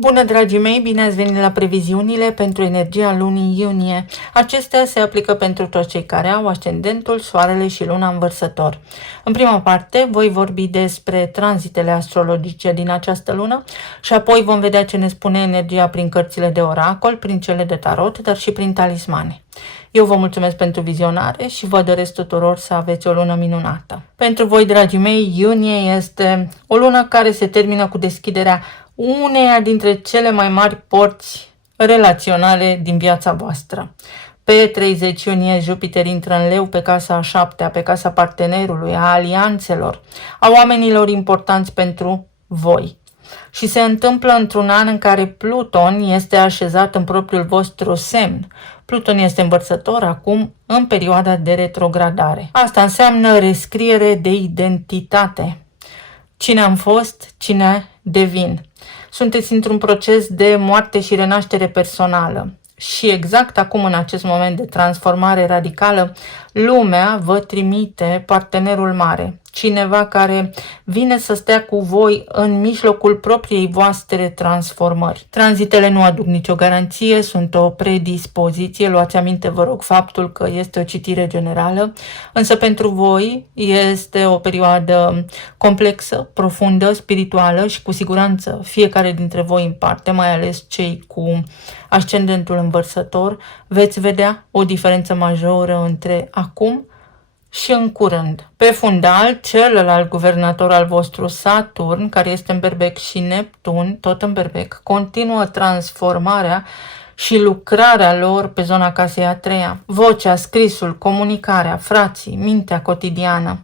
Bună, dragii mei! Bine ați venit la previziunile pentru energia lunii iunie. Acestea se aplică pentru toți cei care au ascendentul, soarele și luna în Vărsător. În prima parte voi vorbi despre tranzitele astrologice din această lună și apoi vom vedea ce ne spune energia prin cărțile de oracol, prin cele de tarot, dar și prin talismane. Eu vă mulțumesc pentru vizionare și vă doresc tuturor să aveți o lună minunată. Pentru voi, dragii mei, iunie este o lună care se termină cu deschiderea uneia dintre cele mai mari porți relaționale din viața voastră. Pe 30 iunie, Jupiter intră în Leu pe casa a 7-a, pe casa partenerului, a alianțelor, a oamenilor importanți pentru voi. Și se întâmplă într-un an în care Pluton este așezat în propriul vostru semn. Pluton este în Vărsător acum în perioada de retrogradare. Asta înseamnă rescriere de identitate. Cine am fost, cine devin. Sunteți într-un proces de moarte și renaștere personală. Și exact acum, în acest moment de transformare radicală, lumea vă trimite partenerul mare. Cineva care vine să stea cu voi în mijlocul propriei voastre transformări. Tranzitele nu aduc nicio garanție, sunt o predispoziție. Luați aminte, vă rog, faptul că este o citire generală, însă pentru voi este o perioadă complexă, profundă, spirituală și cu siguranță fiecare dintre voi în parte, mai ales cei cu ascendentul în Vărsător, veți vedea o diferență majoră între acum și în curând. Pe fundal, celălalt guvernator al vostru, Saturn, care este în Berbec, și Neptun, tot în Berbec, continuă transformarea și lucrarea lor pe zona casei a treia. Vocea, scrisul, comunicarea, frații, mintea cotidiană.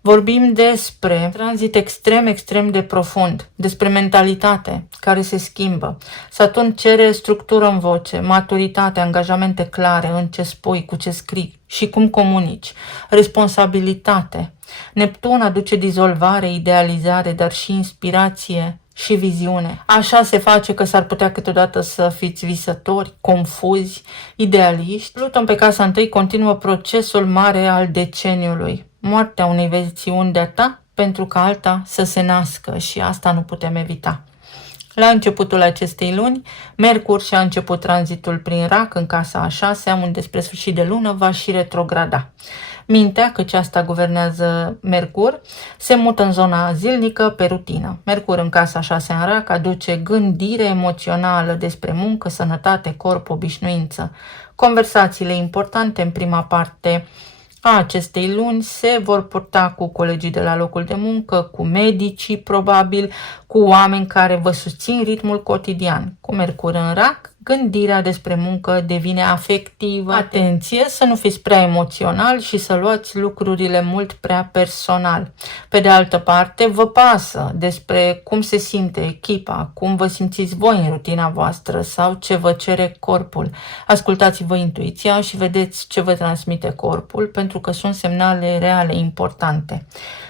Vorbim despre tranzit extrem de profund, despre mentalitate care se schimbă. Saturn cere structură în voce, maturitate, angajamente clare în ce spui, cu ce scrii și cum comunici, responsabilitate. Neptun aduce dizolvare, idealizare, dar și inspirație și viziune. Așa se face că s-ar putea câteodată să fiți visători, confuzi, idealiști. Pluton pe casa întâi continuă procesul mare al deceniului. Moartea unei versiuni de-a ta pentru ca alta să se nască și asta nu putem evita. La începutul acestei luni, Mercur și-a început tranzitul prin Rac în casa a 6-a, unde spre sfârșit de lună va și retrograda. Mintea, căci asta guvernează Mercur, se mută în zona zilnică pe rutină. Mercur în casa 6-a în Rac aduce gândire emoțională despre muncă, sănătate, corp, obișnuință. Conversațiile importante în prima parte a acestei luni se vor purta cu colegii de la locul de muncă, cu medicii probabil, cu oameni care vă susțin ritmul cotidian. Cu Mercur în Rac, gândirea despre muncă devine afectivă. Atenție să nu fiți prea emoțional și să luați lucrurile mult prea personal. Pe de altă parte, vă pasă despre cum se simte echipa, cum vă simțiți voi în rutina voastră sau ce vă cere corpul. Ascultați-vă intuiția și vedeți ce vă transmite corpul, pentru că sunt semnale reale importante.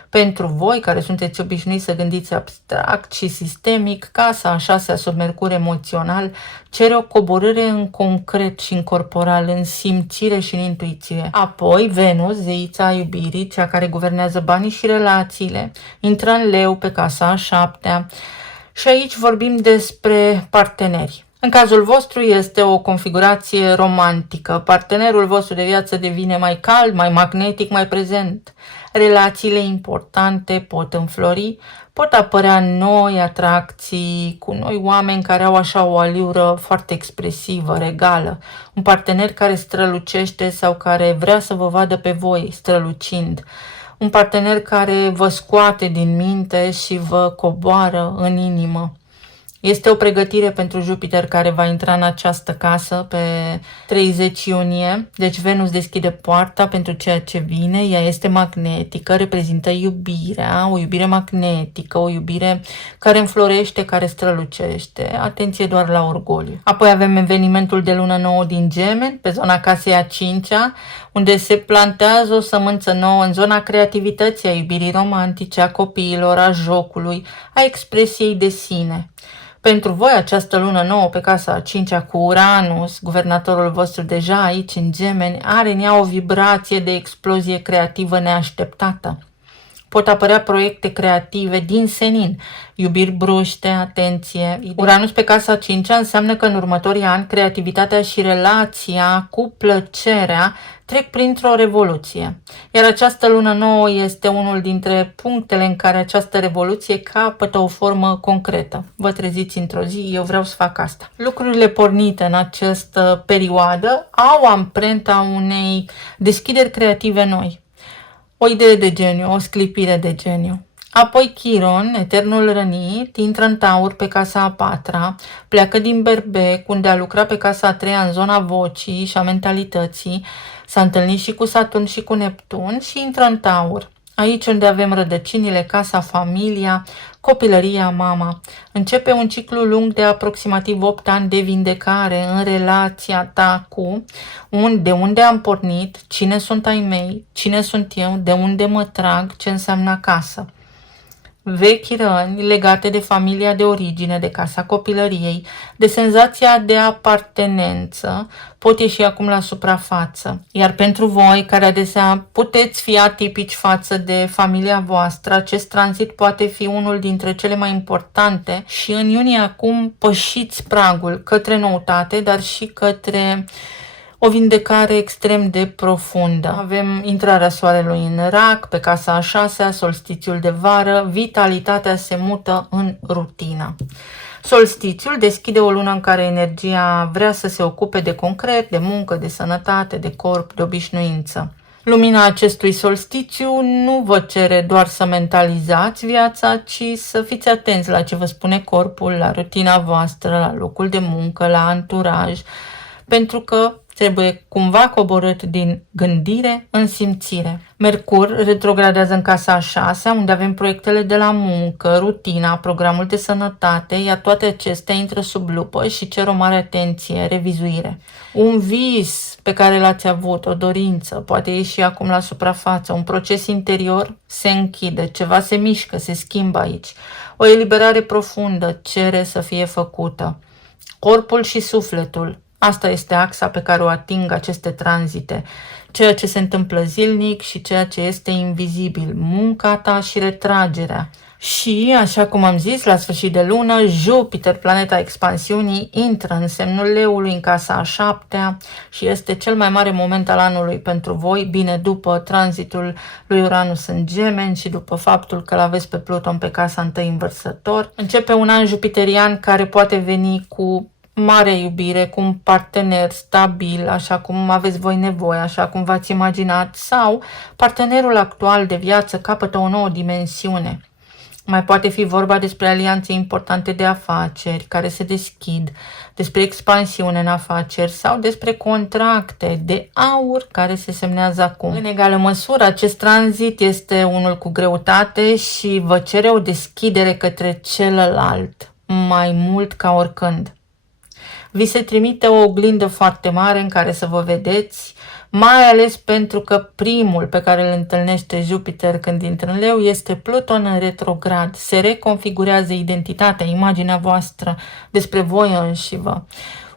Pentru voi, care sunteți obișnuiți să gândiți abstract și sistemic, casa a 6-a sub Mercur emoțional cere o coborâre în concret și în corporal, în simțire și în intuiție. Apoi, Venus, zeița iubirii, cea care guvernează banii și relațiile, intră în Leu pe casa a 7-a și aici vorbim despre parteneri. În cazul vostru este o configurație romantică. Partenerul vostru de viață devine mai cald, mai magnetic, mai prezent. Relațiile importante pot înflori, pot apărea noi atracții cu noi oameni care au așa o aliură foarte expresivă, regală. Un partener care strălucește sau care vrea să vă vadă pe voi strălucind. Un partener care vă scoate din minte și vă coboară în inimă. Este o pregătire pentru Jupiter care va intra în această casă pe 30 iunie, deci Venus deschide poarta pentru ceea ce vine, ea este magnetică, reprezintă iubirea, o iubire magnetică, o iubire care înflorește, care strălucește, atenție doar la orgoliu. Apoi avem evenimentul de lună nouă din Gemeni, pe zona casei a 5-a, unde se plantează o sămânță nouă în zona creativității, a iubirii romantice, a copiilor, a jocului, a expresiei de sine. Pentru voi, această lună nouă pe casa a 5-a cu Uranus, guvernatorul vostru deja aici în Gemeni, are în ea o vibrație de explozie creativă neașteptată. pot apărea proiecte creative din senin, iubiri bruște, atenție. Uranus pe casa 5-a înseamnă că în următorii ani creativitatea și relația cu plăcerea trec printr-o revoluție. Iar această lună nouă este unul dintre punctele în care această revoluție capătă o formă concretă. Vă treziți într-o zi, eu vreau să fac asta. Lucrurile pornite în această perioadă au amprenta unei deschideri creative noi. O idee de geniu, o sclipire de geniu. Apoi Chiron, eternul rănit, intră în Taur pe casa a 4-a, pleacă din Berbec, unde a lucrat pe casa a 3-a în zona vocii și a mentalității, s-a întâlnit și cu Saturn și cu Neptun și intră în Taur. Aici unde avem rădăcinile, casa, familia, copilăria, mama. Începe un ciclu lung de aproximativ 8 ani de vindecare în relația ta cu de unde am pornit, cine sunt ai mei, cine sunt eu, de unde mă trag, ce înseamnă acasă. Vechi răni legate de familia de origine, de casa copilăriei, de senzația de apartenență, pot ieși acum la suprafață. Iar pentru voi, care adesea puteți fi atipici față de familia voastră, acest tranzit poate fi unul dintre cele mai importante și în iunie acum pășiți pragul către noutate, dar și către o vindecare extrem de profundă. Avem intrarea soarelui în Rac, pe casa a 6-a, solstițiul de vară, vitalitatea se mută în rutină. Solstițiul deschide o lună în care energia vrea să se ocupe de concret, de muncă, de sănătate, de corp, de obișnuință. Lumina acestui solstițiu nu vă cere doar să mentalizați viața, ci să fiți atenți la ce vă spune corpul, la rutina voastră, la locul de muncă, la anturaj, pentru că trebuie cumva coborât din gândire în simțire. Mercur retrogradează în casa a 6-a, unde avem proiectele de la muncă, rutina, programul de sănătate, iar toate acestea intră sub lupă și cer o mare atenție, revizuire. Un vis pe care l-ați avut, o dorință, poate ieși acum la suprafață, un proces interior se închide, ceva se mișcă, se schimbă aici. O eliberare profundă cere să fie făcută. Corpul și sufletul. Asta este axa pe care o ating aceste tranzite, ceea ce se întâmplă zilnic și ceea ce este invizibil, munca ta și retragerea. Și, așa cum am zis, la sfârșit de lună, Jupiter, planeta expansiunii, intră în semnul Leului, în casa a 7-a și este cel mai mare moment al anului pentru voi, bine după tranzitul lui Uranus în Gemeni și după faptul că l-aveți pe Pluton pe casa 1 în Vărsător. Începe un an jupiterian care poate veni cu mare iubire, cu un partener stabil, așa cum aveți voi nevoie, așa cum v-ați imaginat, sau partenerul actual de viață capătă o nouă dimensiune. Mai poate fi vorba despre alianțe importante de afaceri care se deschid, despre expansiune în afaceri sau despre contracte de aur care se semnează acum. În egală măsură, acest tranzit este unul cu greutate și vă cere o deschidere către celălalt, mai mult ca oricând. Vi se trimite o oglindă foarte mare în care să vă vedeți, mai ales pentru că primul pe care îl întâlnește Jupiter când intră în Leu este Pluton în retrograd. Se reconfigurează identitatea, imaginea voastră despre voi înșivă.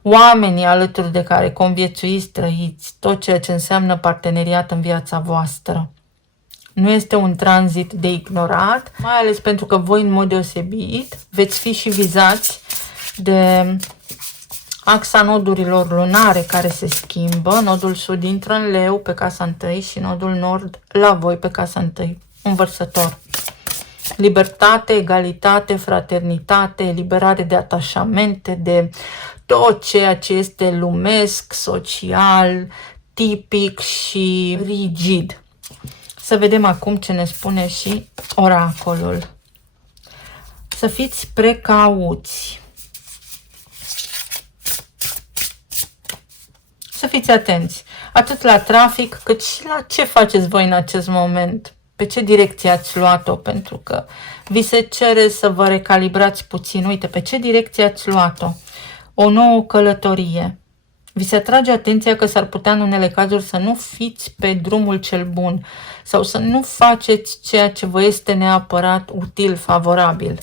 Oamenii alături de care conviețuiți, trăiți, tot ceea ce înseamnă parteneriat în viața voastră. Nu este un tranzit de ignorat, mai ales pentru că voi în mod deosebit veți fi și vizați de axa nodurilor lunare care se schimbă. Nodul sud intră în Leu pe casa 1 și nodul nord la voi pe casa 1, în Vărsător. Libertate, egalitate, fraternitate, eliberare de atașamente, de tot ceea ce este lumesc, social, tipic și rigid. Să vedem acum ce ne spune și oracolul. Să fiți precauți. Să fiți atenți, atât la trafic, cât și la ce faceți voi în acest moment, pe ce direcție ați luat-o, pentru că vi se cere să vă recalibrați puțin. Uite, pe ce direcție ați luat-o? O nouă călătorie. Vi se atrage atenția că s-ar putea în unele cazuri să nu fiți pe drumul cel bun sau să nu faceți ceea ce vă este neapărat util, favorabil.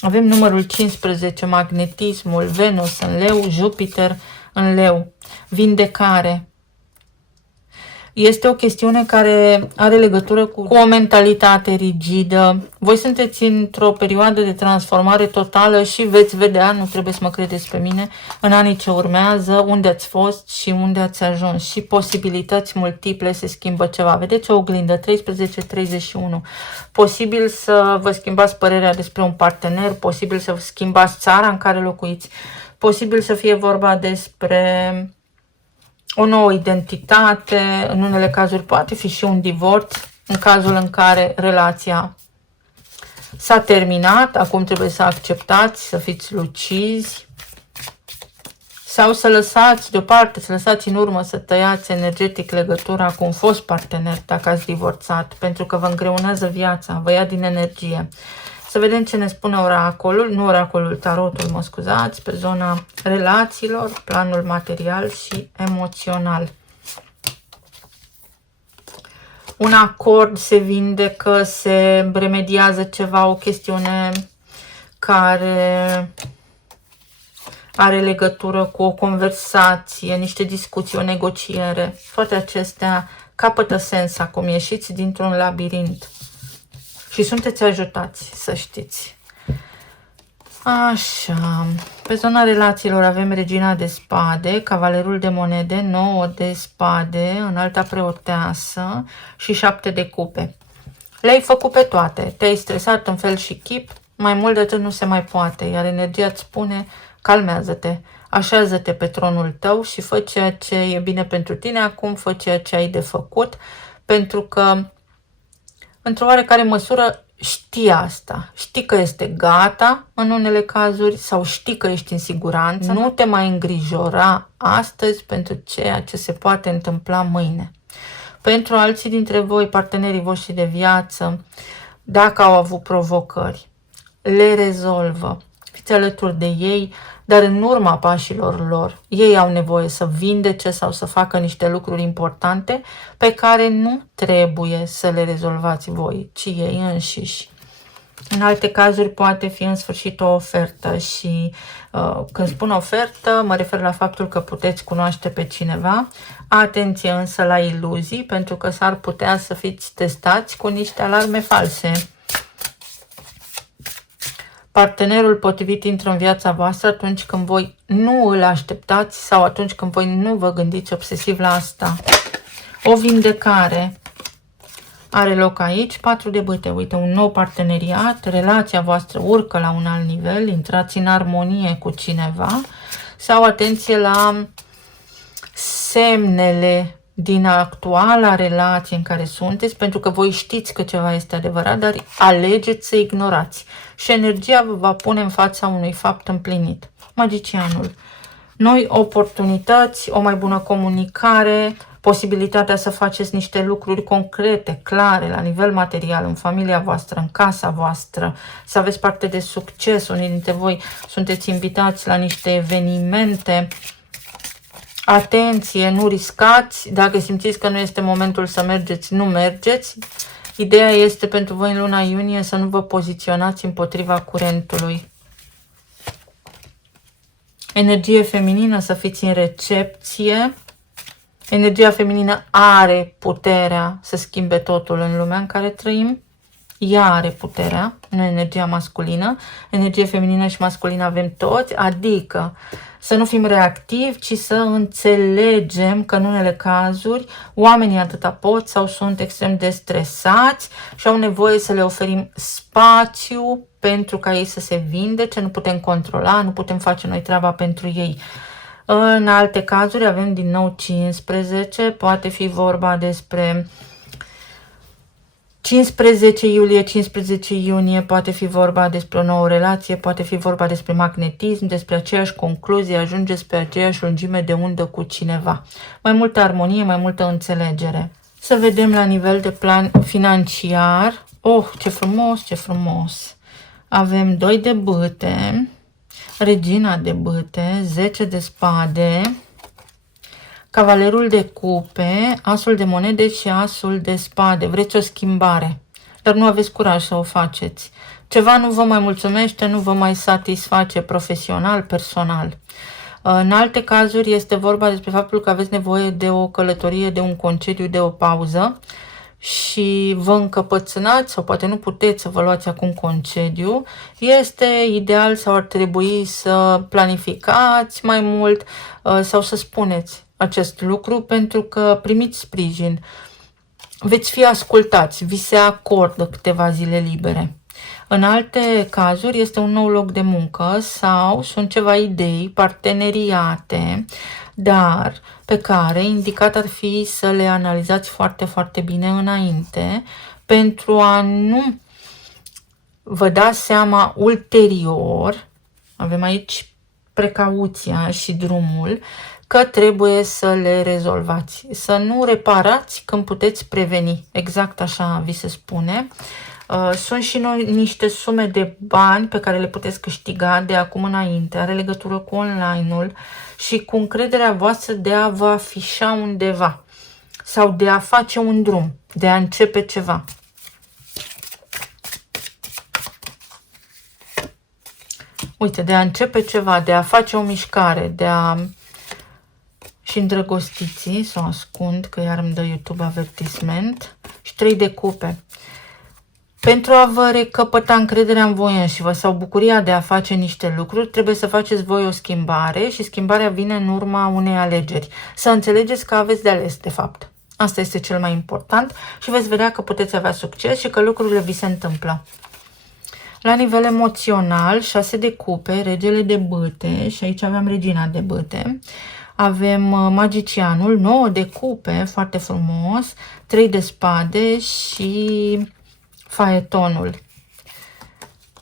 Avem numărul 15, magnetismul, Venus în Leu, Jupiter în Leu, vindecare. Este o chestiune care are legătură cu o mentalitate rigidă. Voi sunteți într-o perioadă de transformare totală și veți vedea, nu trebuie să mă credeți pe mine, în anii ce urmează, unde ați fost și unde ați ajuns. Și posibilități multiple, se schimbă ceva. Vedeți o oglindă, 13-31. Posibil să vă schimbați părerea despre un partener, posibil să schimbați țara în care locuiți, posibil să fie vorba despre o nouă identitate, în unele cazuri poate fi și un divorț, în cazul în care relația s-a terminat, acum trebuie să acceptați, să fiți lucizi sau să lăsați deoparte, să lăsați în urmă, să tăiați energetic legătura cu un fost partener dacă ați divorțat, pentru că vă îngreunează viața, vă ia din energie. Să vedem ce ne spune oracolul, nu oracolul, tarotul, mă scuzați, pe zona relațiilor, planul material și emoțional. Un acord se vindecă, se remediază ceva, o chestiune care are legătură cu o conversație, niște discuții, o negociere. Toate acestea capătă sens acum, ieșiți dintr-un labirint. Și sunteți ajutați, să știți. Așa, pe zona relațiilor avem regina de spade, cavalerul de monede, 9 de spade, înalta preoteasă și 7 de cupe. Le-ai făcut pe toate, te-ai stresat în fel și chip, mai mult de atât nu se mai poate, iar energia îți spune, calmează-te, așează-te pe tronul tău și fă ceea ce e bine pentru tine acum, fă ceea ce ai de făcut, pentru că într-o oarecare măsură știi asta, știi că este gata în unele cazuri sau știi că ești în siguranță, nu te mai îngrijora astăzi pentru ceea ce se poate întâmpla mâine. Pentru alții dintre voi, partenerii voștri de viață, dacă au avut provocări, le rezolvă, fiți alături de ei, dar în urma pașilor lor, ei au nevoie să vindece sau să facă niște lucruri importante pe care nu trebuie să le rezolvați voi, ci ei înșiși. În alte cazuri poate fi în sfârșit o ofertă și când spun ofertă mă refer la faptul că puteți cunoaște pe cineva. Atenție însă la iluzii, pentru că s-ar putea să fiți testați cu niște alarme false. Partenerul potrivit intră în viața voastră atunci când voi nu îl așteptați sau atunci când voi nu vă gândiți obsesiv la asta. O vindecare are loc aici, 4 de bâte, uite, un nou parteneriat, relația voastră urcă la un alt nivel, intrați în armonie cu cineva sau atenție la semnele din actuala relație în care sunteți, pentru că voi știți că ceva este adevărat, dar alegeți să ignorați. Și energia vă va pune în fața unui fapt împlinit. Magicianul. Noi oportunități, o mai bună comunicare, posibilitatea să faceți niște lucruri concrete, clare, la nivel material, în familia voastră, în casa voastră, să aveți parte de succes. Unii dintre voi sunteți invitați la niște evenimente. Atenție, nu riscați, dacă simțiți că nu este momentul să mergeți, nu mergeți. Ideea este pentru voi în luna iunie să nu vă poziționați împotriva curentului. Energie feminină, să fiți în recepție. Energia feminină are puterea să schimbe totul în lumea în care trăim. Ea are puterea, nu energia masculină. Energie feminină și masculină avem toți, adică să nu fim reactivi, ci să înțelegem că în unele cazuri oamenii atâta pot sau sunt extrem de stresați și au nevoie să le oferim spațiu pentru ca ei să se vindece. Nu putem controla, nu putem face noi treaba pentru ei. În alte cazuri avem din nou 15, poate fi vorba despre 15 iulie, 15 iunie, poate fi vorba despre o nouă relație, poate fi vorba despre magnetism, despre aceeași concluzie, ajungeți pe aceeași lungime de undă cu cineva. Mai multă armonie, mai multă înțelegere. Să vedem la nivel de plan financiar. Oh, ce frumos, ce frumos! Avem 2 de bâte, regina de bâte, 10 de spade, cavalerul de cupe, asul de monede și asul de spade. Vreți o schimbare, dar nu aveți curaj să o faceți. Ceva nu vă mai mulțumește, nu vă mai satisface profesional, personal. În alte cazuri este vorba despre faptul că aveți nevoie de o călătorie, de un concediu, de o pauză și vă încăpățânați sau poate nu puteți să vă luați acum concediu. Este ideal sau ar trebui să planificați mai mult sau să spuneți acest lucru pentru că primiți sprijin. Veți fi ascultați, vi se acordă câteva zile libere. În alte cazuri este un nou loc de muncă sau sunt ceva idei, parteneriate, dar pe care indicat ar fi să le analizați foarte, foarte bine înainte pentru a nu vă dați seama ulterior, avem aici precauția și drumul, că trebuie să le rezolvați. Să nu reparați când puteți preveni. Exact așa vi se spune. Sunt și niște sume de bani pe care le puteți câștiga de acum înainte. Are legătură cu online-ul și cu încrederea voastră de a vă afișa undeva sau de a face un drum, de a începe ceva. Uite, de a începe ceva, de a face o mișcare, de a... Și îndrăgostiții, să o ascund, că iar îmi dă YouTube avertisment. Și 3 de cupe. Pentru a vă recăpăta încrederea în voi înșivă sau bucuria de a face niște lucruri, trebuie să faceți voi o schimbare și schimbarea vine în urma unei alegeri. Să înțelegeți că aveți de ales, de fapt. Asta este cel mai important și veți vedea că puteți avea succes și că lucrurile vi se întâmplă. La nivel emoțional, 6 de cupe, regele de bâte și aici aveam regina de bâte. Avem magicianul, 9 de cupe, foarte frumos, 3 de spade și faetonul.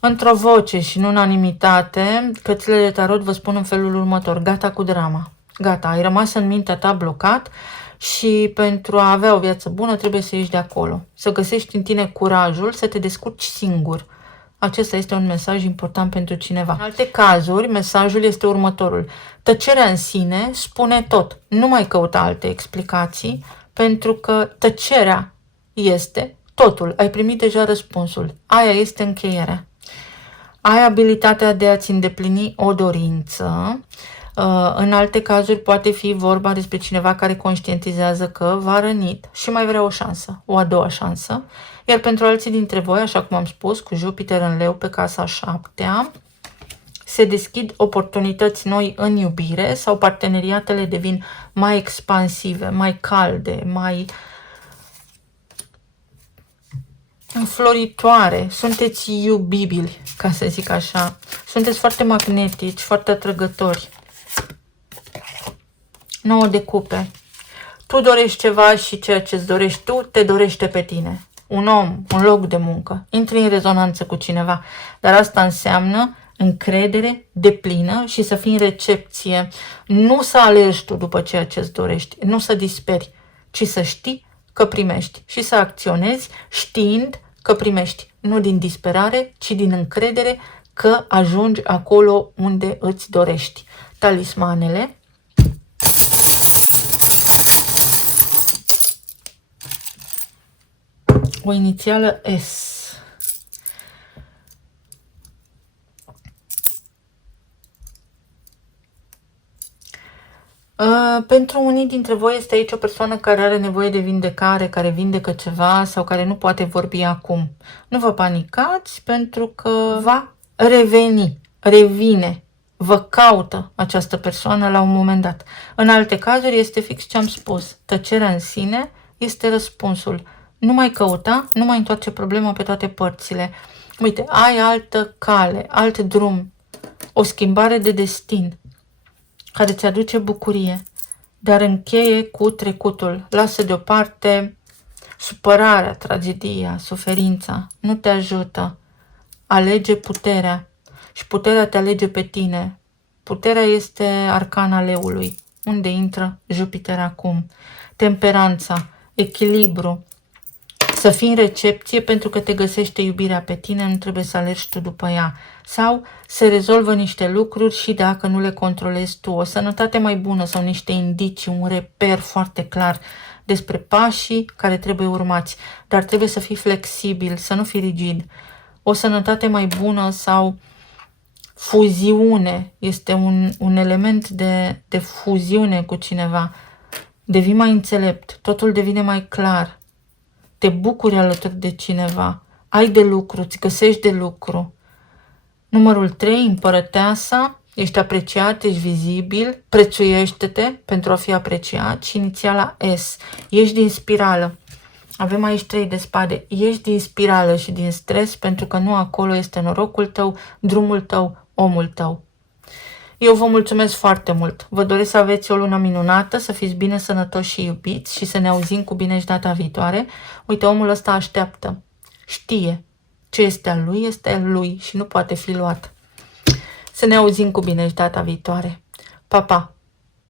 Într-o voce și în unanimitate, cărțile de tarot vă spun în felul următor: gata cu drama. Gata, ai rămas în mintea ta blocat și pentru a avea o viață bună trebuie să ieși de acolo. Să găsești în tine curajul să te descurci singur. Acesta este un mesaj important pentru cineva. În alte cazuri, mesajul este următorul: tăcerea în sine spune tot. Nu mai căuta alte explicații, pentru că tăcerea este totul. Ai primit deja răspunsul. Aia este încheierea. Ai abilitatea de a-ți îndeplini o dorință. În alte cazuri poate fi vorba despre cineva care conștientizează că v-a rănit și mai vrea o șansă, o a doua șansă. Iar pentru alții dintre voi, așa cum am spus, cu Jupiter în Leu pe casa 7-a, se deschid oportunități noi în iubire sau parteneriatele devin mai expansive, mai calde, mai înfloritoare. Sunteți iubibili, ca să zic așa. Sunteți foarte magnetici, foarte atrăgători. 9 de cupe. Tu dorești ceva și ceea ce îți dorești tu te dorește pe tine. Un om, un loc de muncă. Intri în rezonanță cu cineva. Dar asta înseamnă încredere deplină și să fii în recepție. Nu să alergi tu după ceea ce îți dorești. Nu să disperi, ci să știi că primești. Și să acționezi știind că primești. Nu din disperare, ci din încredere că ajungi acolo unde îți dorești. Talismanele. O inițială S. Pentru unii dintre voi este aici o persoană care are nevoie de vindecare, care vindecă ceva sau care nu poate vorbi acum. Nu vă panicați pentru că va revine, vă caută această persoană la un moment dat. În alte cazuri este fix ce am spus. Tăcerea în sine este răspunsul. Nu mai căuta, nu mai întoarce problema pe toate părțile. Uite, ai altă cale, alt drum, o schimbare de destin care ți aduce bucurie, dar încheie cu trecutul. Lasă deoparte supărarea, tragedia, suferința. Nu te ajută. Alege puterea și puterea te alege pe tine. Puterea este arcana leului. Unde intră Jupiter acum? Temperanța, echilibru. Să fii în recepție pentru că te găsește iubirea pe tine, nu trebuie să alergi tu după ea. Sau se rezolvă niște lucruri și dacă nu le controlezi tu. O sănătate mai bună sau niște indicii, un reper foarte clar despre pașii care trebuie urmați. Dar trebuie să fii flexibil, să nu fii rigid. O sănătate mai bună sau fuziune, este un element de fuziune cu cineva. Devii mai înțelept, totul devine mai clar, te bucuri alături de cineva, ai de lucru, îți găsești de lucru. Numărul 3, împărăteasa, ești apreciat, ești vizibil, prețuiește-te pentru a fi apreciat și inițiala S, ieși din spirală. Avem aici 3 de spade, ieși din spirală și din stres pentru că nu acolo este norocul tău, drumul tău, omul tău. Eu vă mulțumesc foarte mult. Vă doresc să aveți o lună minunată, să fiți bine sănătoși și iubiți și să ne auzim cu bine și data viitoare. Uite, omul ăsta așteaptă. Știe. Ce este al lui, este al lui și nu poate fi luat. Să ne auzim cu bine și data viitoare. Pa, pa!